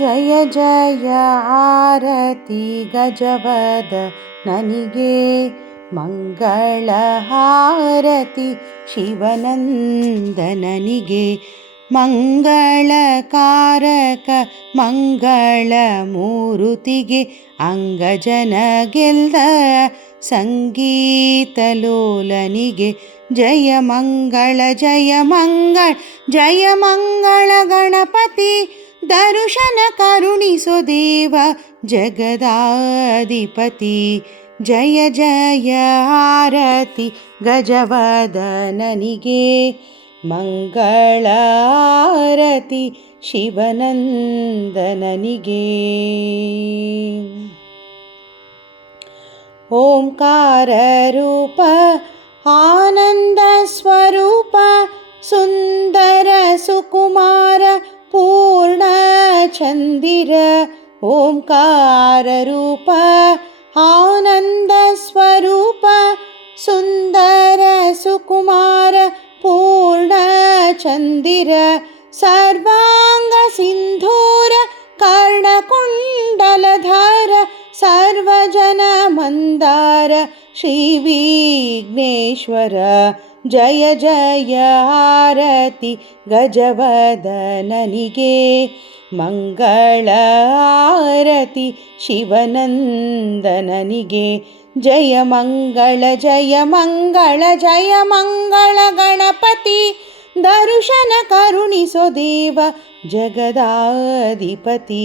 जय जय आरति गजवद ननिगे मङ्गलहारति शिवनन्दननिगे मङ्गलकारक मङ्गलमूरुतिगे अङ्गजनगेल्ल सङ्गीतलोलनिगे। जय मङ्गल जय मङ्गल जय मङ्गल गणपति। दर्शन दर्शनकरुणि सुदेव जगदाधिपति जय जय आरति गजवदननिगे मङ्गलारति शिवनन्दननिगे ओङ्काररूप आनन्दस्वरूप सुन्दर सुकुमार ಚಂದಿರ ಓಂಕಾರ ರೂಪ ಆನಂದ ಸ್ವರೂಪ ಸುಂದರ ಸುಕುಮಾರ ಪೂರ್ಣ ಚಂದಿರ ಸರ್ವಾಂಗ ಸಿಂಧೂರ धन मन्दार श्रीविघ्नेश्वर जय जय आरति गजवदननिगे मङ्गळ आरति शिवनन्दननिगे जय मङ्गळ जय मङ्गल जय मङ्गळ गणपति। दर्शन करुणिसो देव जगदाधिपति।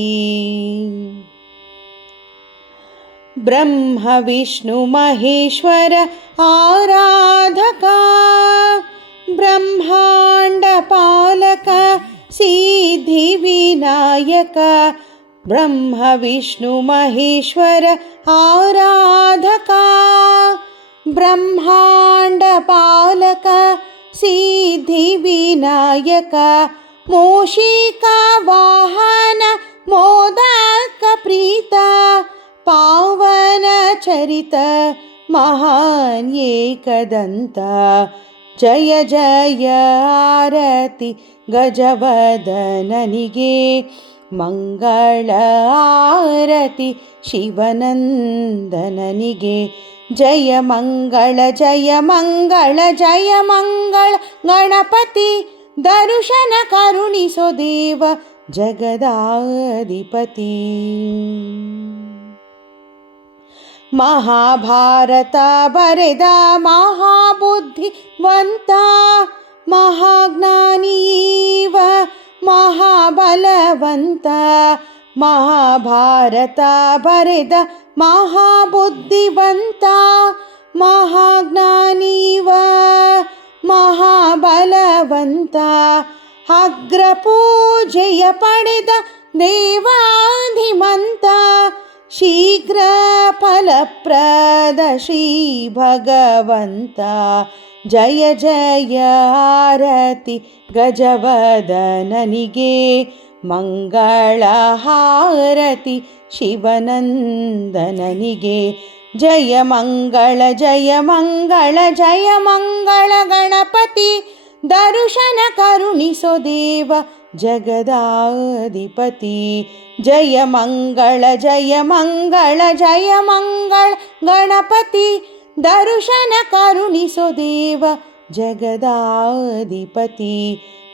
ब्रह्मविष्णुमहेश्वर आराधका ब्रह्माण्डपालक सिद्धिविनायक ब्रह्मविष्णुमहेश्वर आराधका ब्रह्माण्डपालक सिद्धिविनायक मूषिका वाहन मोदक चरित महान्े कदन्त जय आरति गजवदननिगे। मङ्गलारति शिवनन्दननिगे। जय मङ्गल जय मङ्गल जय मङ्गळ गणपति दर्शन करुणिसो देव जगदाधिपति। महाभारत बरेद महाबुद्धिवन्ता महाज्ञानीव महाबलवन्त महाभारत बरेद महाबुद्धिवन्ता महाज्ञानीव महाबलवन्त अग्रपूजय पडद देवान्धिमन्त शीघ्रफलप्रदशी भगवन्ता जय जय आरति गजवदननिगे। मङ्गळहारति शिवनन्दननिगे। जय मङ्गळ जय मङ्गळ जय मङ्गळ गणपति। दर्शन करुणसु देव जगदाधिपति। जय मङ्गल जय मङ्गल जय मङ्गल गणपति दर्शन करुणिसो देव जगदाधिपति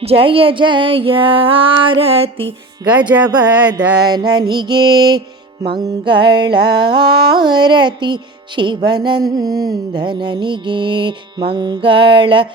जय जय आरति गजभदननिगे मङ्गळहारति शिवनन्दननिगे मङ्गळहारति